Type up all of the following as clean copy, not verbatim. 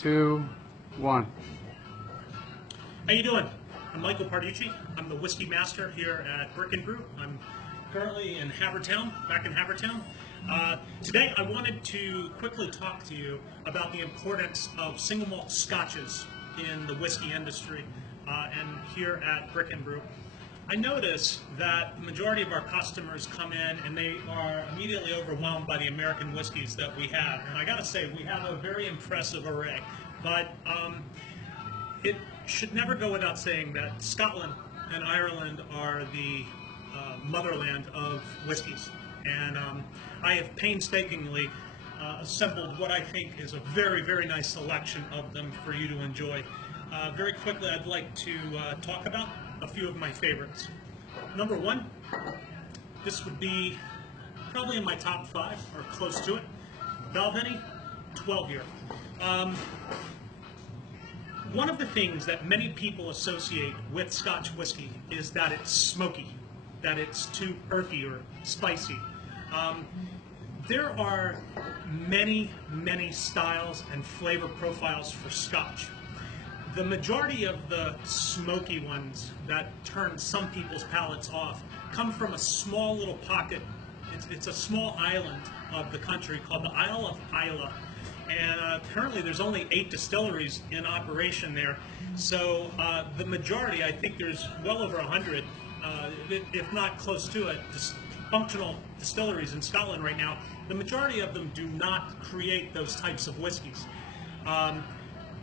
2, 1. How you doing? I'm Michael Puddy. I'm the whiskey master here at Brick and Brew. I'm currently in Havertown, back in Havertown. Today I wanted to quickly talk to you about the importance of single malt scotches in the whiskey industry and here at Brick and Brew. I notice that the majority of our customers come in and they are immediately overwhelmed by the American whiskeys that we have. And I gotta say, we have a very impressive array. But it should never go without saying that Scotland and Ireland are the motherland of whiskeys. And I have painstakingly assembled what I think is a very, very nice selection of them for you to enjoy. Very quickly, I'd like to talk about a few of my favorites. Number one, this would be probably in my top 5 or close to it. Balvenie 12-year. One of the things that many people associate with Scotch whiskey is that it's smoky, that it's too earthy or spicy. There are many, many styles and flavor profiles for Scotch. The majority of the smoky ones that turn some people's palates off come from a small little pocket. It's a small island of the country called the Isle of Islay. And apparently there's only 8 distilleries in operation there. So the majority, I think there's well over 100, if not close to it, functional distilleries in Scotland right now. The majority of them do not create those types of whiskeys.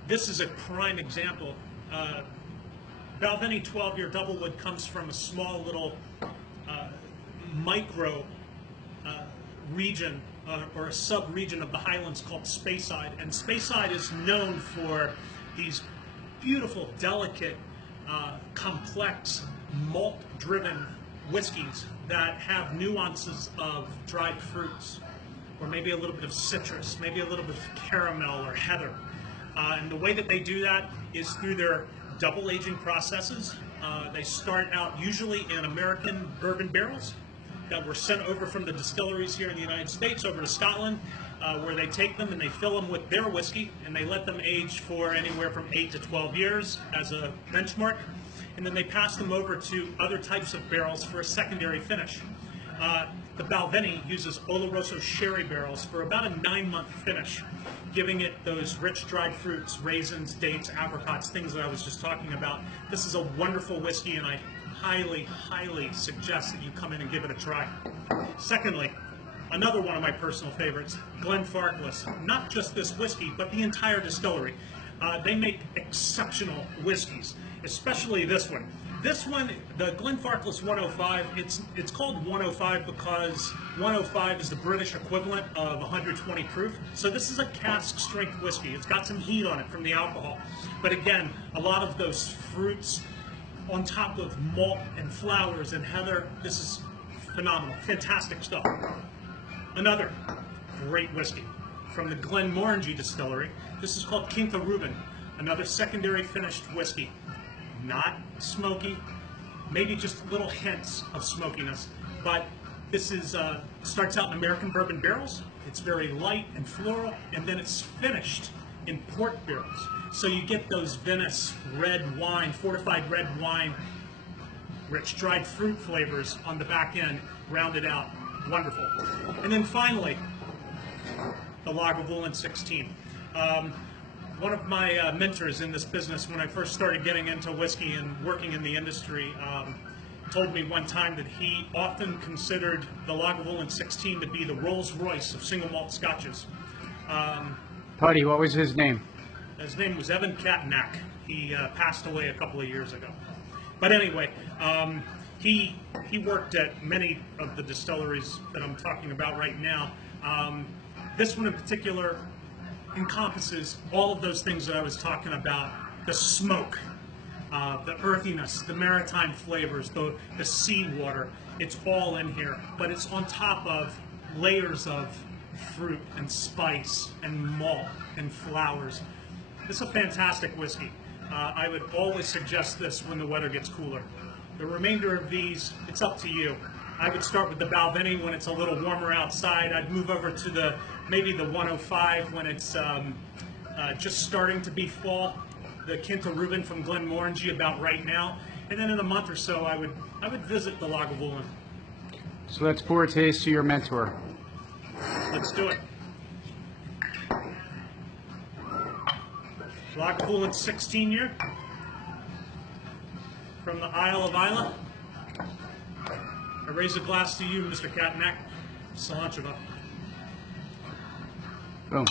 This is a prime example. Balvenie 12-year Doublewood comes from a small little micro region or a sub-region of the Highlands called Speyside. And Speyside is known for these beautiful, delicate, complex, malt-driven whiskeys that have nuances of dried fruits, or maybe a little bit of citrus, maybe a little bit of caramel or heather. And the way that they do that is through their double aging processes. They start out usually in American bourbon barrels that were sent over from the distilleries here in the United States over to Scotland, where they take them and they fill them with their whiskey and they let them age for anywhere from 8 to 12 years as a benchmark. And then they pass them over to other types of barrels for a secondary finish. The Balvenie uses Oloroso sherry barrels for about a 9-month finish, giving it those rich dried fruits, raisins, dates, apricots, things that I was just talking about. This is a wonderful whiskey, and I highly, highly suggest that you come in and give it a try. Secondly, another one of my personal favorites, Glenfarclas. Not just this whiskey, but the entire distillery. They make exceptional whiskeys, especially this one. This one, the Glenfarclas 105, it's called 105 because 105 is the British equivalent of 120 proof. So this is a cask strength whiskey. It's got some heat on it from the alcohol. But again, a lot of those fruits on top of malt and flowers and heather. This is phenomenal, fantastic stuff. Another great whiskey from the Glenmorangie distillery. This is called Quinta Reuben, another secondary finished whiskey. Not smoky, maybe just little hints of smokiness, but this is starts out in American bourbon barrels. It's very light and floral, and then it's finished in port barrels. So you get those Venice red wine, fortified red wine, rich dried fruit flavors on the back end, rounded out. Wonderful. And then finally, the Lagavulin 16. One of my mentors in this business, when I first started getting into whiskey and working in the industry, told me one time that he often considered the Lagavulin 16 to be the Rolls Royce of single malt scotches. Puddy, what was his name? His name was Evan Katnack. He passed away a couple of years ago. But anyway, he worked at many of the distilleries that I'm talking about right now. This one in particular encompasses all of those things that I was talking about: the smoke, the earthiness, the maritime flavors, the seawater. It's all in here, but it's on top of layers of fruit and spice and malt and flowers. This is a fantastic whiskey. I would always suggest this when the weather gets cooler. The remainder of these, it's up to you. I would start with the Balvenie when it's a little warmer outside. I'd move over to maybe the 105 when it's just starting to be fall. The Quinta Reuben from Glenmorangie about right now. And then in a month or so, I would visit the Lagavulin. So let's pour a taste to your mentor. Let's do it. Lagavulin 16 year from the Isle of Islay. I raise a glass to you, Mr. Katnack. Cilantro. Boom.